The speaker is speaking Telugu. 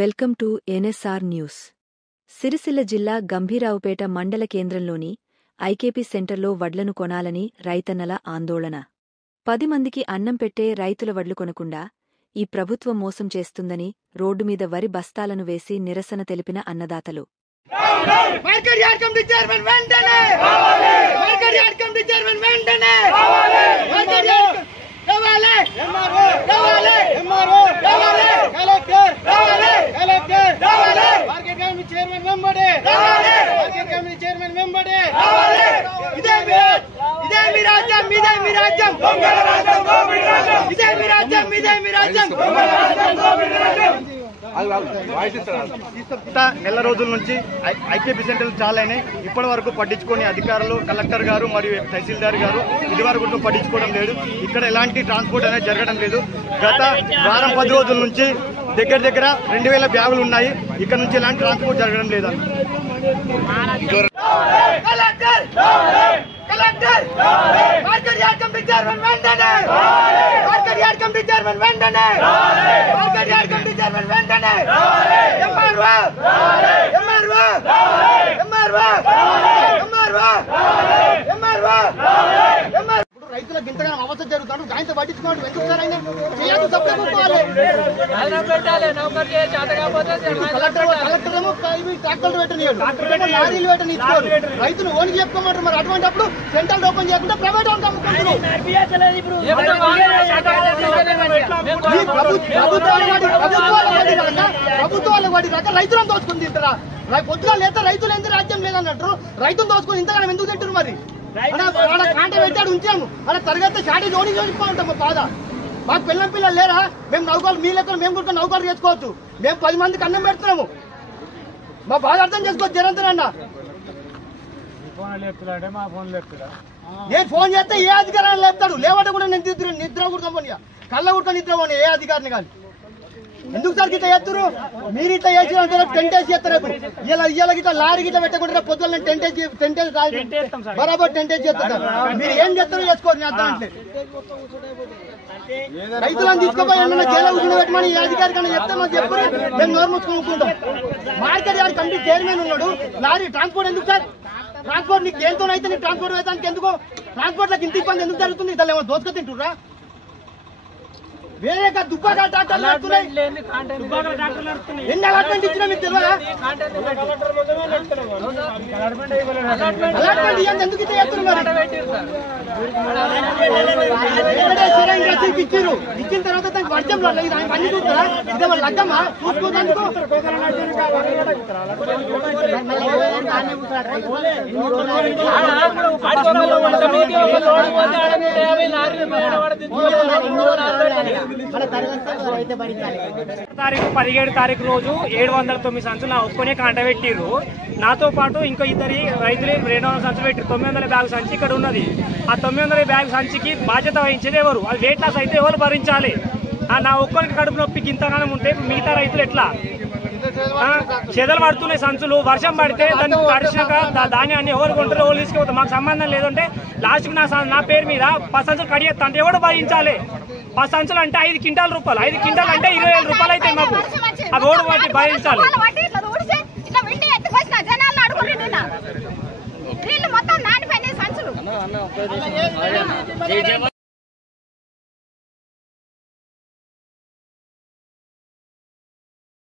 Welcome to NSR news. Sircilla జిల్లా గంభీరావుపేట మండల కేంద్రంలోని ఐకేపీ సెంటర్లో వడ్లను కొనాలని రైతన్నల ఆందోళన. 10 మందికి అన్నం పెట్టే రైతుల వడ్లు కొనకుండా ఈ ప్రభుత్వం మోసం చేస్తుందని రోడ్డుమీద వరి బస్తాలను వేసి నిరసన తెలిపిన అన్నదాతలు. నెల రోజుల నుంచి ఐకేపీ సెంటర్లు చాలానే ఇప్పటి వరకు పట్టించుకొని అధికారులు కలెక్టర్ గారు మరియు తహసీల్దార్ గారు ఇదివరకు పట్టించుకోవడం లేదు. ఇక్కడ ఎలాంటి ట్రాన్స్పోర్ట్ అనేది జరగడం లేదు. గత వారం 10 రోజుల నుంచి దగ్గర 2000 బ్యాగులు ఉన్నాయి. ఇక్కడ నుంచి ఎలాంటి ట్రాన్స్పోర్ట్ జరగడం లేదన్న. రైతులకు ఇంతగా అవసరం జరుగుతాడు. ఆయనతో పట్టించుకోండి. ఎందుకు సార్ ఆయన చేయాలి? కలెక్టర్ ఏమో ట్రాక్టర్లు పెట్టనియాడు, లారీలు పెట్టనిచ్చుకోరు. రైతులు ఓనికి చెప్పుకోమంటారు. మరి అటువంటి అప్పుడు సెంట్రల్ ఓపెన్ చేయకుండా ప్రైవేట్ ప్రభుత్వాల వాడి రక రైతులను దోచుకుని తింటారా? పొద్దుగా లేదా రైతులు ఎందుకు రాజ్యం లేదన్నట్టు రైతులు దోచుకుని ఇంతగా ఎందుకు తింటారు? మరి కాంట పెట్టాడు ఉంచాము అలా తరగతి షార్టేజ్ ఓడి చూసుకోమంటాం. మా బాధ మాకు పిల్లలు లేరా? మేము నౌకలు మీ లెక్కలు మేము కూడా నౌకలు చేసుకోవచ్చు. మేము 10 మందికి అన్నం పెడుతున్నాము. మా బాధ అర్థం చేసుకోవచ్చు. జరంతరన్నా నేను ఫోన్ చేస్తే ఏ అధికారాన్ని లేపుతాడు? లేవట కూడా నేను నిద్ర కూడా కళ్ళ కూడా నిద్ర పోనీ ఏ అధికారిని కానీ. ఎందుకు సార్ గిట్లా చేస్తారు? మీరు ఇట్లా చేసి టెంట్ వేసి చేస్తారు. ఇలా గిట్లా లారీ గిట్లా పెట్టకుండా పొద్దున్న టెంట్ బరాబర్ టెంట్ వేసి చేస్తారు. మీరు ఏం చేస్తారో చేసుకోవచ్చు. అర్థం అంటే రైతులను తీసుకుపోయి ఏమన్నా జైలు ఉద్యోగం పెట్టమని ఏ అధికారి కన్నా చెప్తే మాకు చెప్పి మేము నోరు మూసుకుంటాం. మార్కెట్ యార్డ్ కమిటీ చైర్మన్ ఉన్నాడు. లారీ ట్రాన్స్పోర్ట్ ఎందుకు సార్? ట్రాన్స్పోర్ట్ నీకు దేంతోనైతే నీకు ట్రాన్స్పోర్ట్ వేయడానికి ఎందుకు? ట్రాన్స్పోర్ట్ లకు ఇంత ఇబ్బంది ఎందుకు జరుగుతుంది? ఇట్లా ఏమో దోసుక తింటురా? వేరే దుబ్బాగా ట్రాక్టర్లు నడుస్తున్నాయి. ఎన్ని అలాట్మెంట్ ఇచ్చినా మీకు తెలియదా? అలాట్మెంట్ ఇవ్వండి. ఎందుకు ఇట్లా చేస్తున్నారు? ఇచ్చారు. ఇచ్చిన తర్వాత దానికి వర్షం రాలేదు. ఆయన పని చూస్తారా? ఇదే వాళ్ళు లగ్గమ్మా చూసుకోవడానికి? తారీఖు 17 తారీఖు రోజు 709 సంచులు నా ఒక్కనే కాంట పెట్టిర్రు. నాతో పాటు ఇంకో ఇద్దరి రైతులు 200 సంచులు పెట్టిరు. 900 బ్యాగ్ సంచి ఇక్కడ ఉన్నది. ఆ 900 బ్యాగ్ సంచికి బాధ్యత వహించేది ఎవరు? అది వెయిట్ లాస్ అయితే ఎవరు భరించాలి? నా ఒక్కరికి కడుపు నొప్పికి ఇంతగానం ఉంటే మిగతా రైతులు ఎట్లా? చెదలు పడుతున్నాయి సంచులు. వర్షం పడితే దాన్ని తడిచినాక ధాన్యాన్ని ఎవరు కొంటారు, ఎవరు తీసుకుపోతారు? మాకు సంబంధం లేదంటే లాస్ట్కి నా పేరు మీద 10 సంచులు కడిగేస్తా అంటే ఎవరు భరించాలి? 10 సంచులు అంటే 5 క్వింటాల రూపాయలు. 5 క్వింటాలు అంటే 20,000 రూపాయలు అయితే మాకు అవి ఓడి వాటి భరించాలి. మొత్తం నానిపోయినాయి సంచులు.